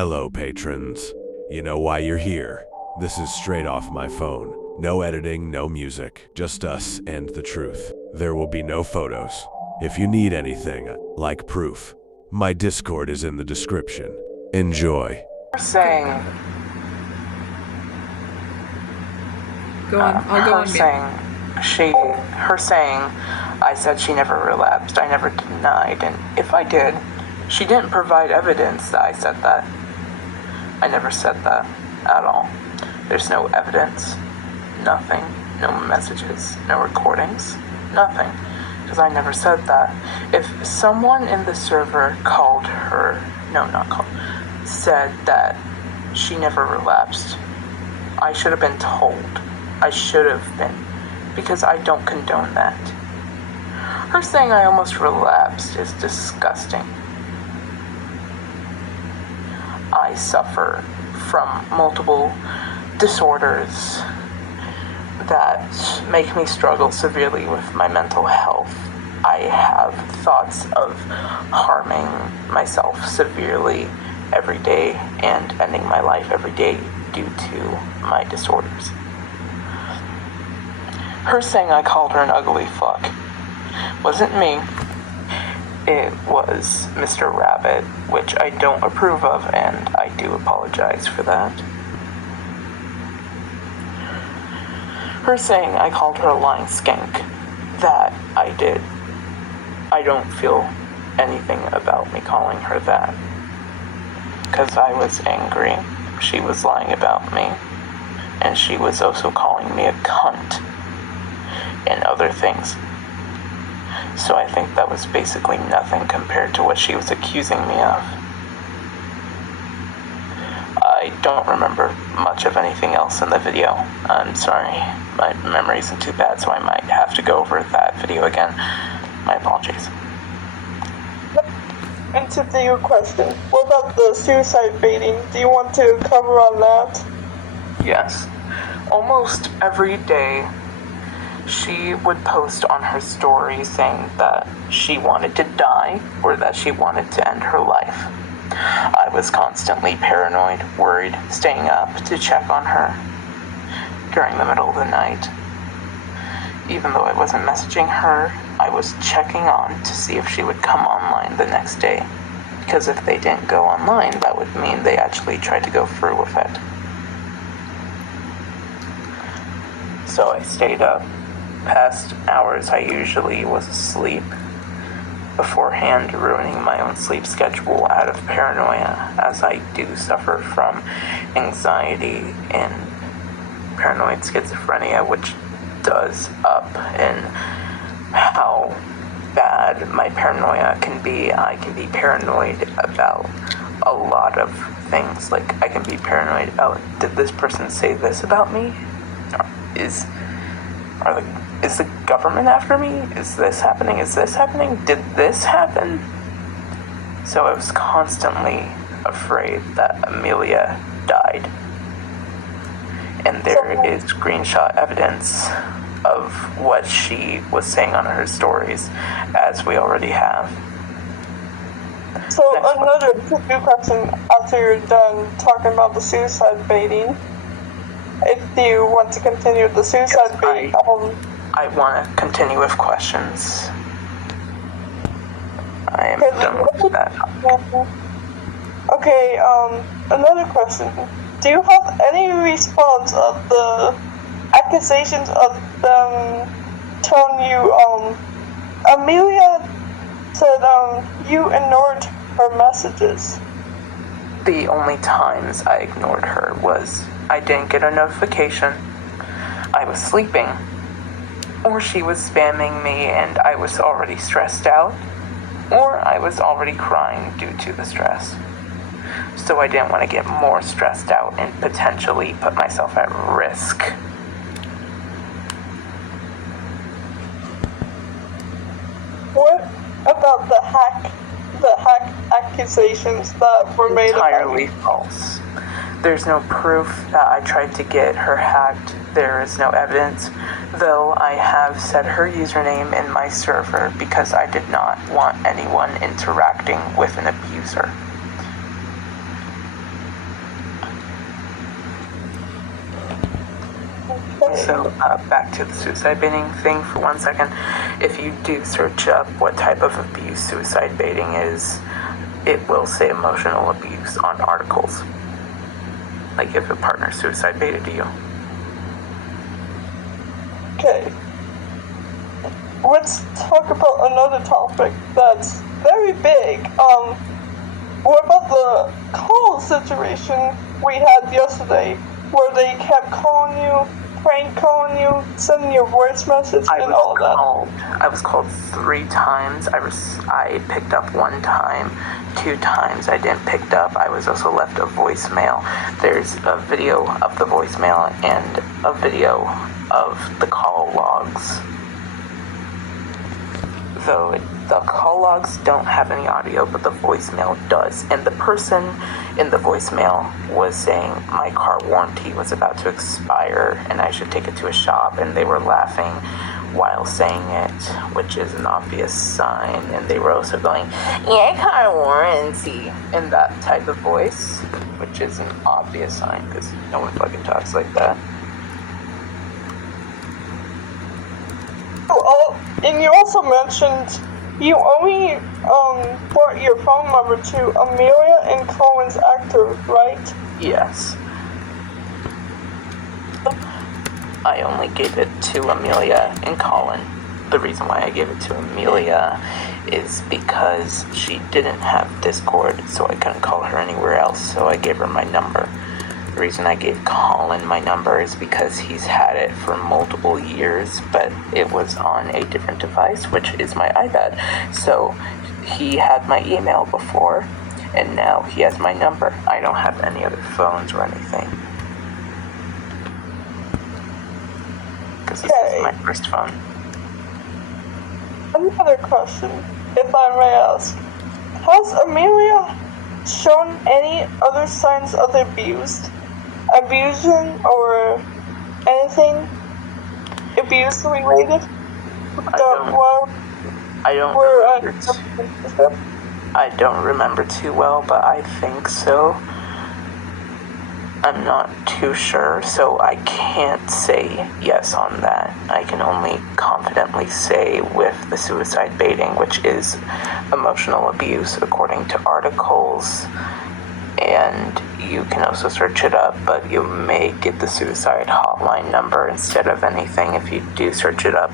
Hello, patrons. You know why you're here. This is straight off my phone. No editing, no music, just us and the truth. There will be no photos. If you need anything, like proof, my Discord is in the description. Enjoy. Saying, Go on. I'll go on mute. her saying, I said she never relapsed. I never denied, and if I did, she didn't provide evidence that I said that. I never said that at all. There's no evidence, nothing, no messages, no recordings, nothing, because I never said that. If someone in the server said that she never relapsed, I should have been told. I should have been, because I don't condone that. Her saying I almost relapsed is disgusting. I suffer from multiple disorders that make me struggle severely with my mental health. I have thoughts of harming myself severely every day and ending my life every day due to my disorders. Her saying I called her an ugly fuck wasn't me. It was Mr.Rabbit, which I don't approve of, and I do apologize for that. Her saying I called her a lying skank, that I did. I don't feel anything about me calling her that, because I was angry. She was lying about me, and she was also calling me a cunt and other things. So I think that was basically nothing compared to what she was accusing me of. I don't remember much of anything else in the video. I'm sorry, my memory isn't too bad, so I might have to go over that video again. My apologies. And to your question, what about the suicide baiting? Do you want to cover on that? Yes. Almost every day, she would post on her story saying that she wanted to die or that she wanted to end her life. I was constantly paranoid, worried, staying up to check on her during the middle of the night. Even though I wasn't messaging her, I was checking on to see if she would come online the next day. Because if they didn't go online, that would mean they actually tried to go through with it. So I stayed up past hours I usually was asleep beforehand, ruining my own sleep schedule out of paranoia, as I do suffer from anxiety and paranoid schizophrenia, which does up in how bad my paranoia can be. I can be paranoid about a lot of things. Like, I can be paranoid about, did this person say this about me? Is the government after me? Is this happening? Is this happening? Did this happen? So I was constantly afraid that Amelia died. And there is screenshot evidence of what she was saying on her stories, as we already have. So another quick question after you're done talking about the suicide baiting. If you want to continue the suicide bait, I want to continue with questions. I am done with that. Okay, another question. Do you have any response of the accusations of them telling you, Amelia said, you ignored her messages? The only times I ignored her was I didn't get a notification, I was sleeping, or she was spamming me and I was already stressed out, or I was already crying due to the stress. So I didn't want to get more stressed out and potentially put myself at risk. What about the hack accusations that were made? Entirely false. There's no proof that I tried to get her hacked. There is no evidence, though I have set her username in my server because I did not want anyone interacting with an abuser. So, back to the suicide baiting thing for 1 second. If you do search up what type of abuse suicide baiting is, it will say emotional abuse on articles. Like if a partner suicide baited you. Okay. Let's talk about another topic that's very big. What about the call situation we had yesterday, where they kept calling you, prank calling you, sending you a voice message, and all of that? I was called 3 times. I picked up 1 time. 2 times I didn't pick up. I was also left a voicemail. There's a video of the voicemail and a video of the call logs. Though the call logs don't have any audio, but the voicemail does. And the person in the voicemail was saying my car warranty was about to expire and I should take it to a shop, and they were laughing while saying it, which is an obvious sign. And they were also going, "Your car warranty," in that type of voice, which is an obvious sign because no one fucking talks like that. Oh, and you also mentioned you only brought your phone number to Amelia and Cohen's actor, right? Yes. I only gave it to Amelia and Colin. The reason why I gave it to Amelia is because she didn't have Discord, so I couldn't call her anywhere else, so I gave her my number. The reason I gave Colin my number is because he's had it for multiple years, but it was on a different device, which is my iPad. So he had my email before, and now he has my number. I don't have any other phones or anything. Because this is my first phone. Another question, if I may ask. Has Amelia shown any other signs of abusing or anything abuse related? I don't remember too well, but I think so. I'm not too sure, so I can't say yes on that. I can only confidently say with the suicide baiting, which is emotional abuse according to articles, and you can also search it up, but you may get the suicide hotline number instead of anything if you do search it up.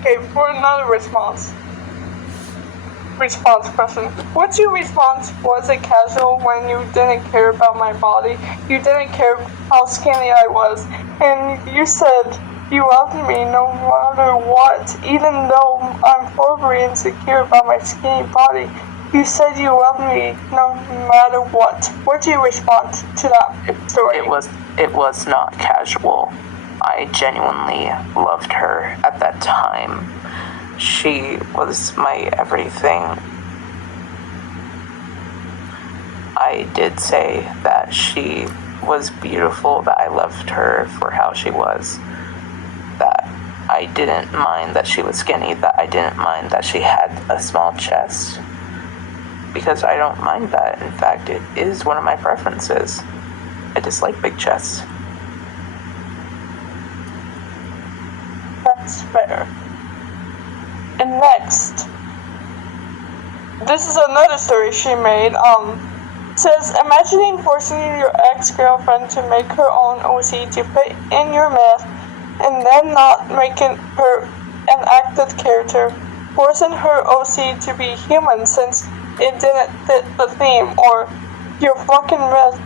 Okay, for another response question. What's your response? Was it casual when you didn't care about my body? You didn't care how skinny I was, and you said you loved me no matter what, even though I'm horribly insecure about my skinny body. You said you loved me no matter what. What do you respond to that story? It was not casual. I genuinely loved her at that time. She was my everything. I did say that she was beautiful, that I loved her for how she was, that I didn't mind that she was skinny, that I didn't mind that she had a small chest, because I don't mind that. In fact, it is one of my preferences. I dislike big chests. That's fair. And next, this is another story she made. Says, imagining forcing your ex-girlfriend to make her own OC to fit in your myth, and then not making her an active character, forcing her OC to be human since it didn't fit the theme, or your fucking myth.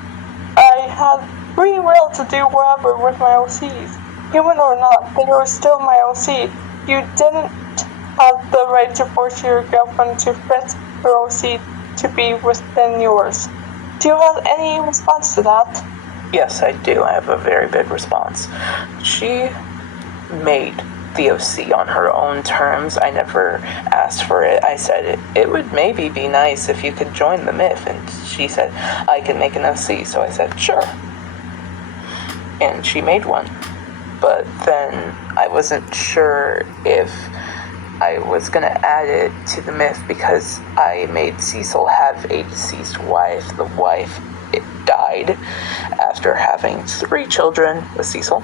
I had free will to do whatever with my OCs. Human or not, they were still my OC. You didn't have the right to force your girlfriend to fit her OC to be within yours. Do you have any response to that? Yes, I do. I have a very big response. She made the OC on her own terms. I never asked for it. I said it would maybe be nice if you could join the myth, and she said I can make an OC, so I said sure. And she made one. But then I wasn't sure if I was going to add it to the myth because I made Cecil have a deceased wife. The wife died died after having 3 children with Cecil.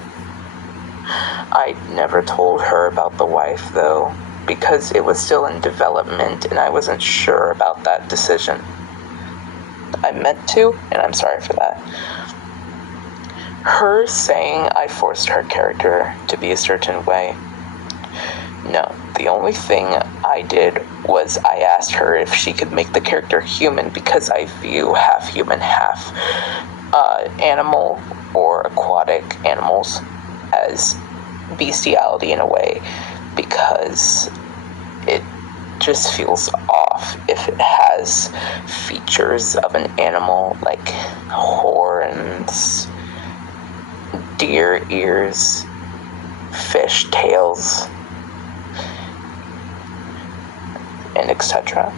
I never told her about the wife, though, because it was still in development and I wasn't sure about that decision. I meant to, and I'm sorry for that. Her saying I forced her character to be a certain way. No, the only thing I did was I asked her if she could make the character human, because I view half human, half animal or aquatic animals as bestiality in a way, because it just feels off if it has features of an animal like horns, deer ears, fish tails, and etc.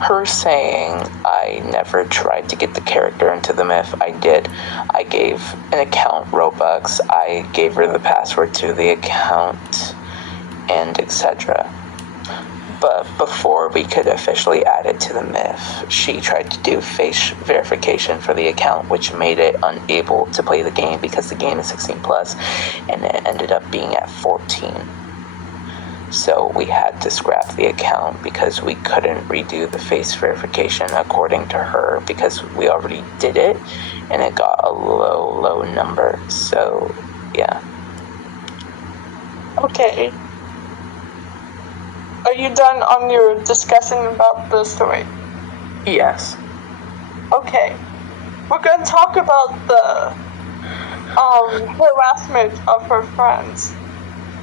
Her saying I never tried to get the character into the myth, I did. I gave an account Robux, I gave her the password to the account, and etc. But before we could officially add it to the myth, she tried to do face verification for the account, which made it unable to play the game because the game is 16 plus, and it ended up being at 14. So we had to scrap the account because we couldn't redo the face verification according to her, because we already did it and it got a low number. So yeah. Okay. Are you done on your discussion about the story? Yes. Okay. We're gonna talk about the harassment of her friends.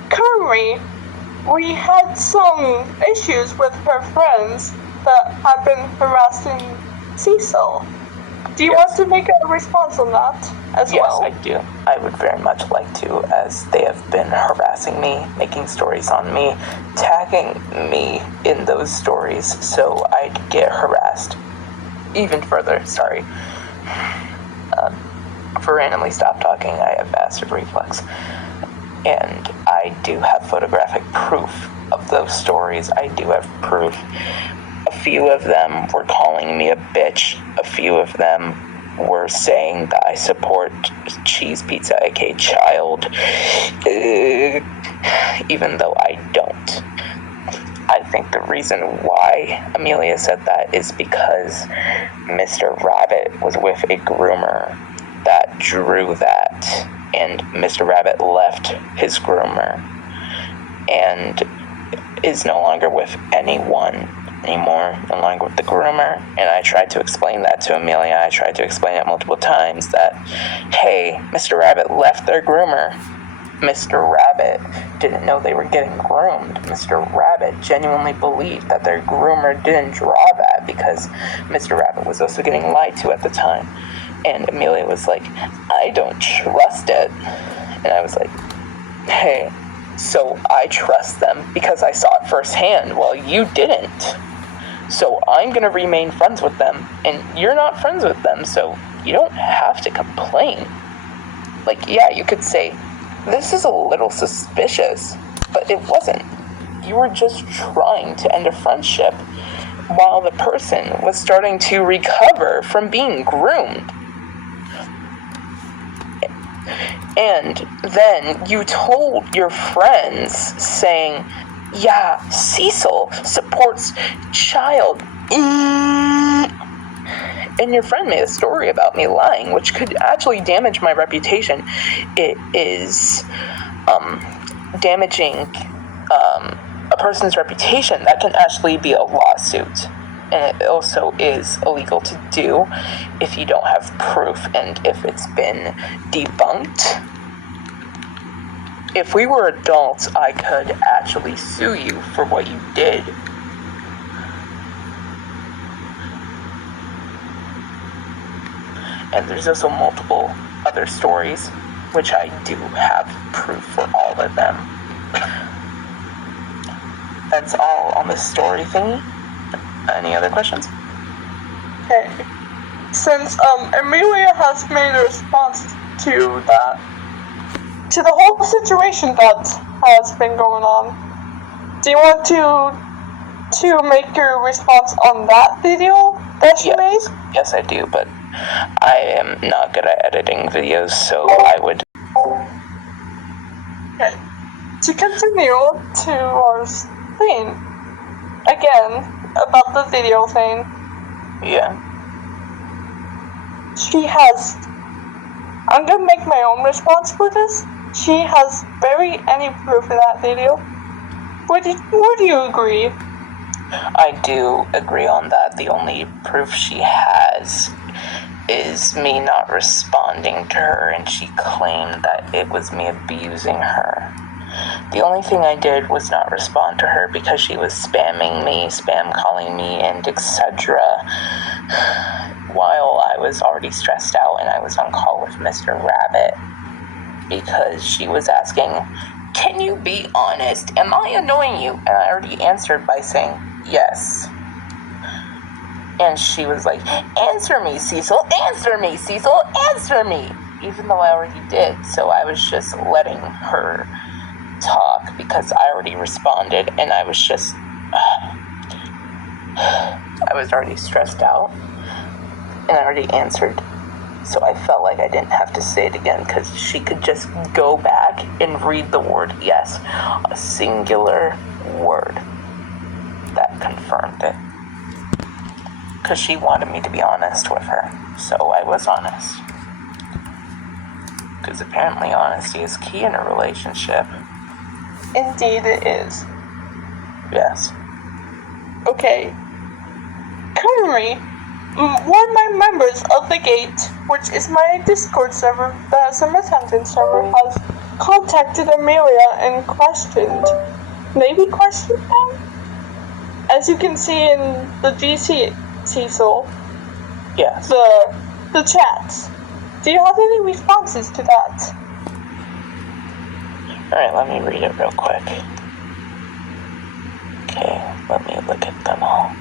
Currently, we had some issues with her friends that have been harassing Cecil. Do you want to make a response on that as well? Yes, I do. I would very much like to, as they have been harassing me, making stories on me, tagging me in those stories so I'd get harassed even further. Sorry. For randomly stop talking, I have acid reflux. And I do have photographic proof of those stories. I do have proof. A few of them were calling me a bitch. A few of them were saying that I support cheese pizza, aka child, even though I don't. I think the reason why Amelia said that is because Mr.Rabbit was with a groomer that drew that, and Mr.Rabbit left his groomer and is no longer with anyone anymore, no longer with the groomer. And I tried to explain that to Amelia. I tried to explain it multiple times that, hey, Mr. Rabbit left their groomer. Mr. Rabbit didn't know they were getting groomed. Mr. Rabbit genuinely believed that their groomer didn't draw that because Mr. Rabbit was also getting lied to at the time. And Amelia was like, I don't trust it. And I was like, hey, so I trust them because I saw it firsthand while you didn't. So I'm going to remain friends with them, and you're not friends with them, so you don't have to complain. Like, yeah, you could say, this is a little suspicious, but it wasn't. You were just trying to end a friendship while the person was starting to recover from being groomed. And then you told your friends saying, yeah, Cecil supports child. And your friend made a story about me lying, which could actually damage my reputation. It is damaging a person's reputation. That can actually be a lawsuit. And it also is illegal to do if you don't have proof and if it's been debunked. If we were adults, I could actually sue you for what you did. And there's also multiple other stories, which I do have proof for all of them. That's all on the story thingy. Any other questions? Okay. Since Amelia has made a response to that, to the whole situation that has been going on, do you want to make your response on that video? that she made? Yes, I do, but I am not good at editing videos, so I would... Okay. To continue to our thing, again, about the video thing. Yeah. She has... I'm gonna make my own response for this. She has barely any proof in that video. Would you agree? I do agree on that. The only proof she has is me not responding to her, and she claimed that it was me abusing her. The only thing I did was not respond to her because she was spamming me, spam calling me, and etc. while I was already stressed out and I was on call with Mr.Rabbit, because she was asking, "Can you be honest? Am I annoying you?" And I already answered by saying yes. And she was like, "Answer me, Cecil, answer me, Cecil, answer me," even though I already did. So I was just letting her talk because I already responded, and I was just I was already stressed out and I already answered, so I felt like I didn't have to say it again because she could just go back and read the word yes, a singular word that confirmed it, because she wanted me to be honest with her. So I was honest, because apparently honesty is key in a relationship. Indeed it is. Yes. Okay. Currently, one of my members of the Gate, which is my Discord server that is a Messenger server, has contacted Amelia and questioned them? As you can see in the GC, Cecil. Yes. The chats. Do you have any responses to that? Alright, let me read it real quick. Okay, let me look at them all.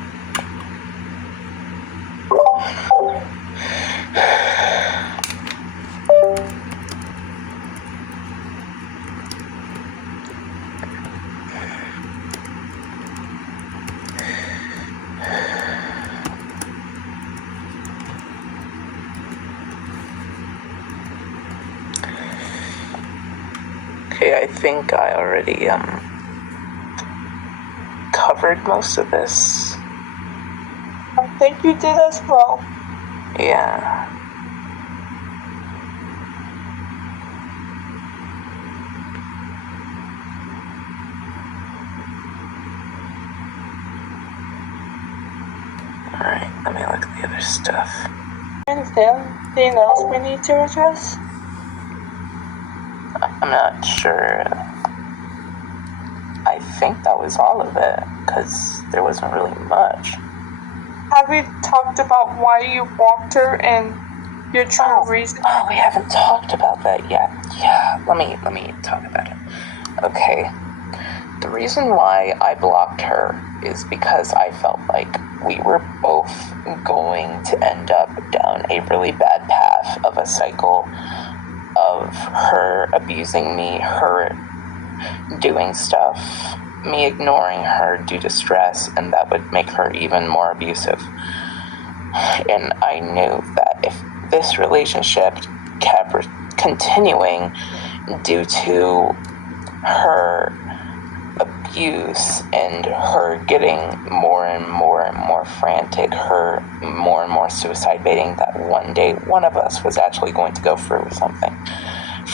Okay, I think I already covered most of this. I think you did as well. Yeah. Alright, let me look at the other stuff. Anything else we need to address? I'm not sure. I think that was all of it, because there wasn't really much. Have we talked about why you blocked her and your true reason? Oh, we haven't talked about that yet. Yeah, let me talk about it. Okay. The reason why I blocked her is because I felt like we were both going to end up down a really bad path of a cycle of her abusing me, her doing stuff, me ignoring her due to stress, and that would make her even more abusive. And I knew that if this relationship kept continuing due to her abuse and her getting more and more frantic, her more and more suicide baiting, that one day one of us was actually going to go through with something.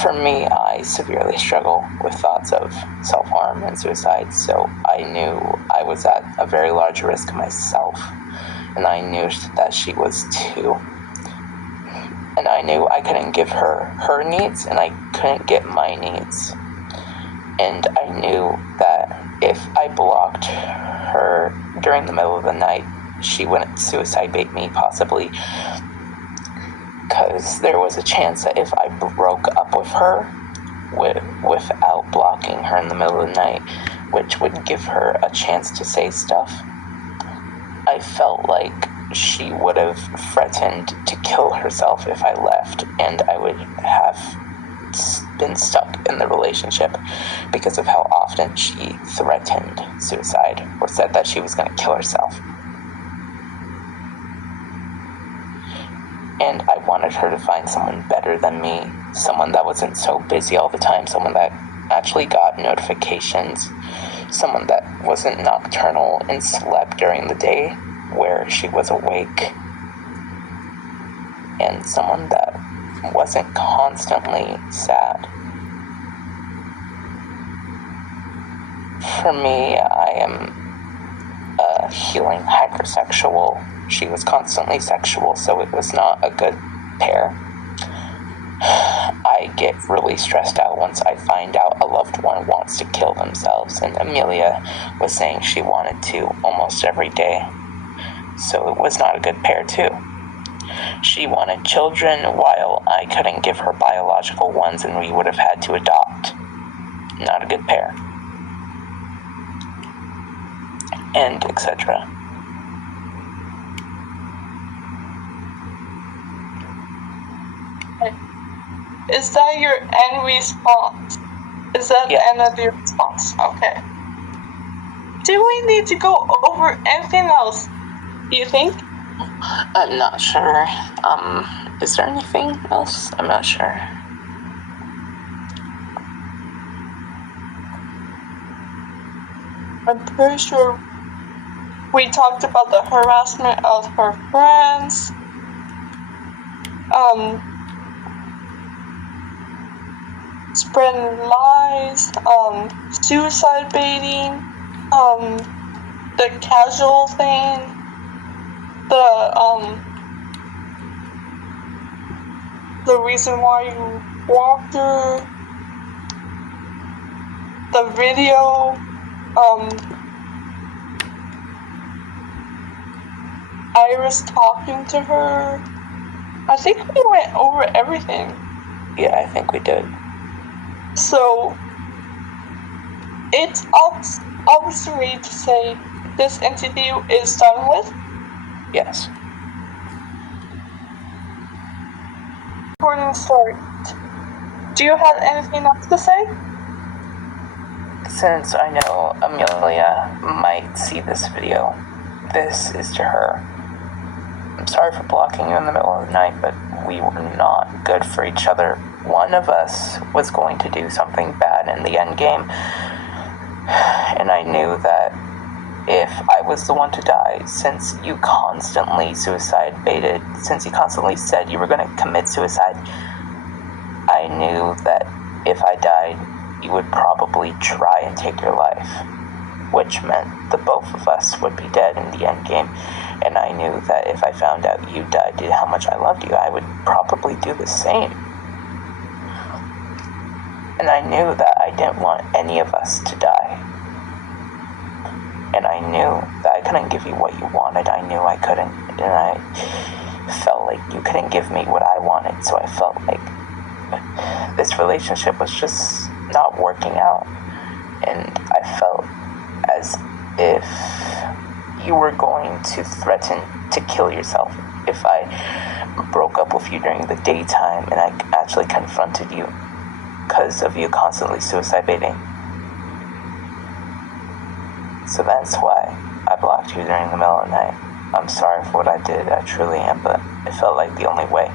For me, I severely struggle with thoughts of self-harm and suicide, so I knew I was at a very large risk myself, and I knew that she was too. And I knew I couldn't give her her needs, and I couldn't get my needs. And I knew that if I blocked her during the middle of the night, she wouldn't suicide bait me, possibly, because there was a chance that if I broke up with her without blocking her in the middle of the night, which would give her a chance to say stuff, I felt like she would have threatened to kill herself if I left, and I would have been stuck in the relationship because of how often she threatened suicide or said that she was going to kill herself. And I wanted her to find someone better than me, someone that wasn't so busy all the time, someone that actually got notifications, someone that wasn't nocturnal and slept during the day where she was awake, and someone that wasn't constantly sad. For me, I am a healing hypersexual. She was constantly sexual, so it was not a good pair. I get really stressed out once I find out a loved one wants to kill themselves, and Amelia was saying she wanted to almost every day. So it was not a good pair too. She wanted children while I couldn't give her biological ones, and we would have had to adopt. Not a good pair. And etc. Is that your end response? Is that the end of your response? Okay. Do we need to go over anything else, you think? I'm not sure. Is there anything else? I'm not sure. I'm pretty sure we talked about the harassment of her friends. Spreading lies, suicide baiting, the casual thing, the reason why you walked her, the video, Iris talking to her. I think we went over everything. Yeah, I think we did. So, it's up to me to say this interview is done with? Yes. Recording start. Do you have anything else to say? Since I know Amelia might see this video, this is to her. I'm sorry for blocking you in the middle of the night, but we were not good for each other. One of us was going to do something bad in the end game, and I knew that if I was the one to die, since you constantly suicide baited, since you constantly said you were going to commit suicide, I knew that if I died, you would probably try and take your life, which meant the both of us would be dead in the end game. And I knew that if I found out you died due to how much I loved you, I would probably do the same. And I knew that I didn't want any of us to die. And I knew that I couldn't give you what you wanted. I knew I couldn't. And I felt like you couldn't give me what I wanted. So I felt like this relationship was just not working out. And I felt as if you were going to threaten to kill yourself if I broke up with you during the daytime and I actually confronted you because of you constantly suicide baiting. So that's why I blocked you during the middle of the night. I'm sorry for what I did, I truly am, but it felt like the only way.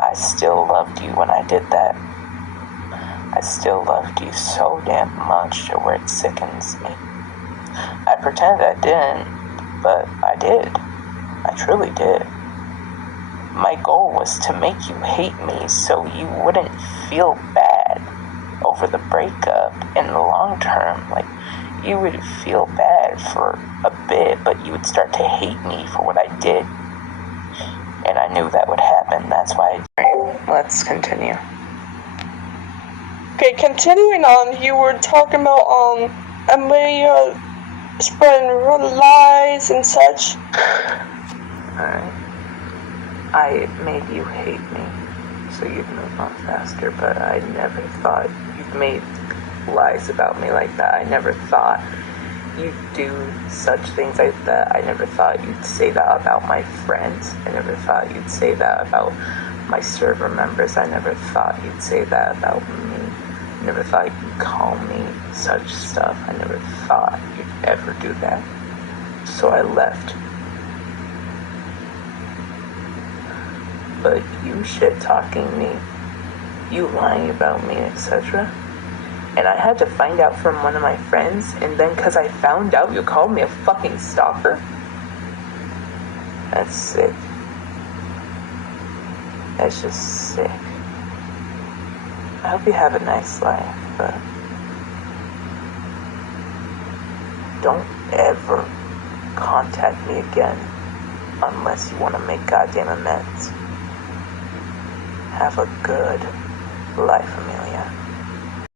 I still loved you when I did that. I still loved you so damn much to where it sickens me. I pretended I didn't, but I did. I truly did. My goal was to make you hate me so you wouldn't feel bad over the breakup in the long term. Like, you would feel bad for a bit, but you would start to hate me for what I did. And I knew that would happen. That's why let's continue. Okay, continuing on, you were talking about Amelia spreading lies and such. Alright. I made you hate me so you'd move on faster, but I never thought you'd made lies about me like that. I never thought you'd do such things like that. I never thought you'd say that about my friends. I never thought you'd say that about my server members. I never thought you'd say that about me. I never thought you'd call me such stuff. I never thought you'd ever do that. So I left. but you shit-talking me, you lying about me, etc. And I had to find out from one of my friends, and then because I found out you called me a fucking stalker? That's sick. That's just sick. I hope you have a nice life, but don't ever contact me again unless you want to make goddamn amends. Have a good life, Amelia.